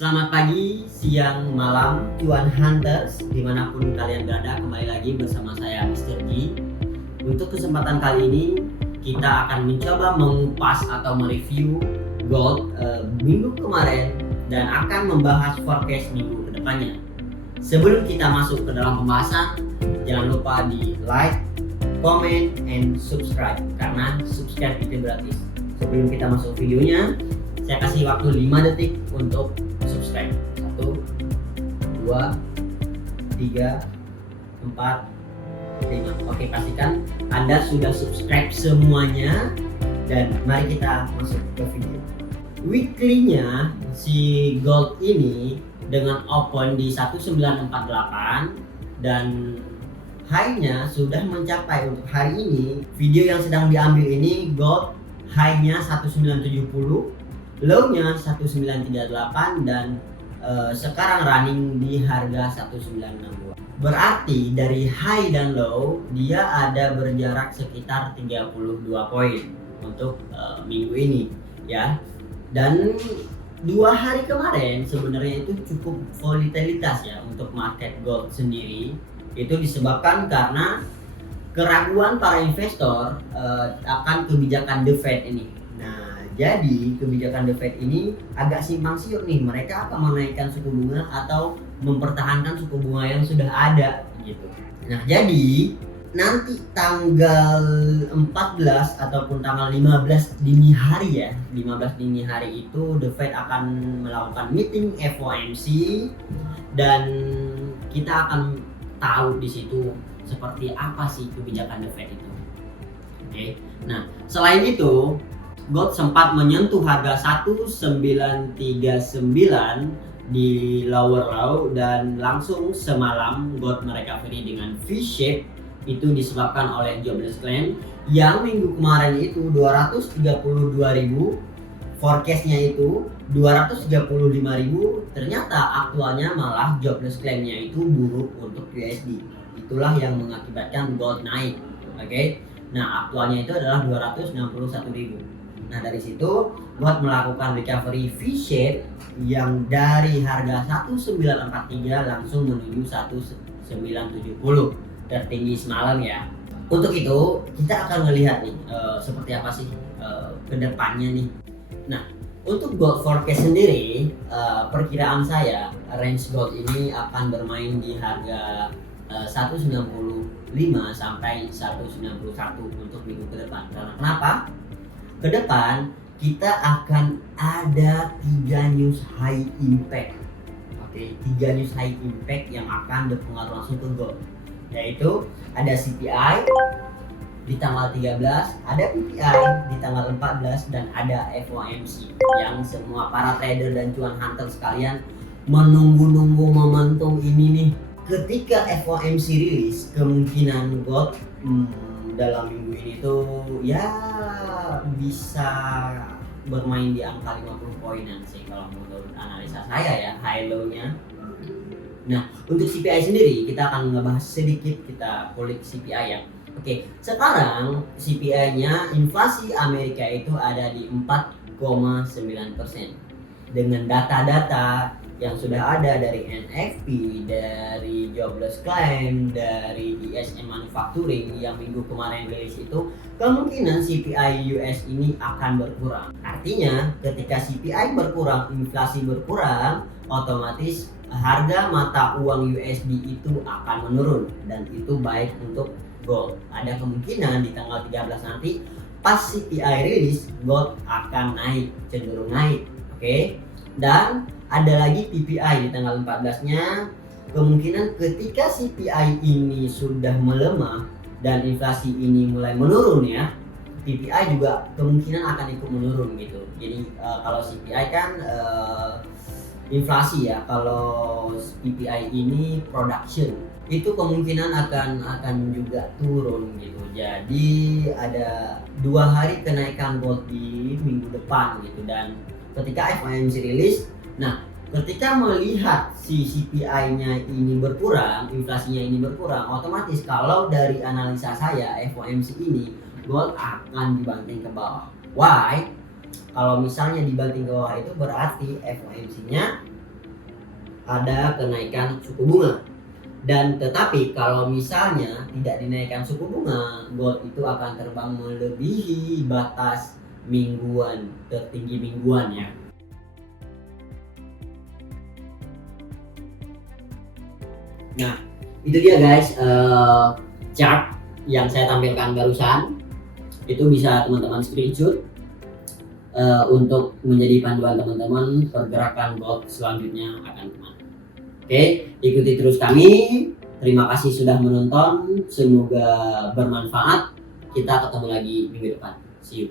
Selamat pagi, siang, malam, cuan hunters dimanapun kalian berada. Kembali lagi bersama saya Mr. G. Untuk kesempatan kali ini kita akan mencoba mengupas atau mereview gold minggu kemarin dan akan membahas forecast minggu kedepannya. Sebelum kita masuk ke dalam pembahasan, jangan lupa di like, comment, and subscribe karena subscribe itu gratis. Sebelum kita masuk videonya, saya kasih waktu 5 detik untuk subscribe. 1, 2, 3, 4, 5. Oke, pastikan Anda sudah subscribe semuanya dan mari kita masuk ke video. Weekly-nya si gold ini dengan open di 1948 dan high-nya sudah mencapai untuk hari ini. Video yang sedang diambil ini gold high-nya 1970, low-nya 1938 dan sekarang running di harga 1962. Berarti dari high dan low dia ada berjarak sekitar 32 poin untuk minggu ini ya. Dan 2 hari kemarin sebenarnya itu cukup volatilitas ya untuk market gold sendiri. Itu disebabkan karena keraguan para investor akan kebijakan The Fed ini. Nah, jadi kebijakan The Fed ini agak simpang siur nih. Mereka akan menaikkan suku bunga atau mempertahankan suku bunga yang sudah ada gitu. Nah, jadi nanti tanggal 14 ataupun tanggal 15 dini hari ya. 15 dini hari itu The Fed akan melakukan meeting FOMC dan kita akan tahu di situ seperti apa sih kebijakan The Fed itu. Oke. Nah, selain itu gold sempat menyentuh harga 1939 di lower low dan langsung semalam gold merecovery dengan V-shape. Itu disebabkan oleh jobless claim yang minggu kemarin itu 232.000, forecastnya itu 235.000, ternyata aktualnya malah jobless claimnya itu buruk untuk USD. Itulah yang mengakibatkan gold naik. Oke. Nah, aktualnya itu adalah 261.000. Nah, dari situ gold melakukan recovery V-shape yang dari harga 1943 langsung menuju 1970, tertinggi semalam ya. Untuk itu kita akan melihat nih seperti apa sih kedepannya nih. Nah, untuk gold forecast sendiri, perkiraan saya range gold ini akan bermain di harga 195 sampai 191 untuk minggu ke depan. Karena kenapa? Ke depan kita akan ada 3 news high impact. Oke, 3 news high impact yang akan berpengaruh langsung ke gold. Yaitu ada CPI di tanggal 13, ada PPI di tanggal 14 dan ada FOMC yang semua para trader dan cuan hunter sekalian menunggu-nunggu momentum ini nih. Ketika FOMC rilis, kemungkinan gold dalam minggu ini tuh ya bisa bermain di angka 50 poinan sih kalau menurut analisa saya ya, high low-nya. Nah, untuk CPI sendiri kita akan ngebahas sedikit, kita kulik CPI ya. Oke, sekarang CPI-nya inflasi Amerika itu ada di 4,9%. Dengan data-data yang sudah ada dari NFP, dari jobless claim, dari ISM manufacturing yang minggu kemarin rilis itu, kemungkinan CPI US ini akan berkurang. Artinya ketika CPI berkurang, inflasi berkurang, otomatis harga mata uang USD itu akan menurun dan itu baik untuk gold. Ada kemungkinan di tanggal 13 nanti pas CPI rilis gold akan naik, cenderung naik. Oke. Dan ada lagi PPI di tanggal 14-nya. Kemungkinan ketika CPI ini sudah melemah dan inflasi ini mulai menurun ya, PPI juga kemungkinan akan ikut menurun gitu. Jadi kalau CPI kan inflasi ya, kalau PPI ini production, itu kemungkinan akan juga turun gitu. Jadi ada 2 hari kenaikan gold di minggu depan gitu. Dan ketika FOMC rilis, nah ketika melihat si CPI-nya ini berkurang, inflasinya ini berkurang, otomatis kalau dari analisa saya FOMC ini gold akan dibanting ke bawah. Why? Kalau misalnya dibanting ke bawah itu berarti FOMC-nya ada kenaikan suku bunga. Dan tetapi kalau misalnya tidak dinaikkan suku bunga, gold itu akan terbang melebihi batas mingguan, tertinggi mingguan ya. Nah, itu dia guys, chart yang saya tampilkan barusan. Itu bisa teman-teman screenshot untuk menjadi panduan teman-teman pergerakan gold selanjutnya akan kemana. Oke, ikuti terus kami. Terima kasih sudah menonton. Semoga bermanfaat. Kita ketemu lagi minggu depan. See you.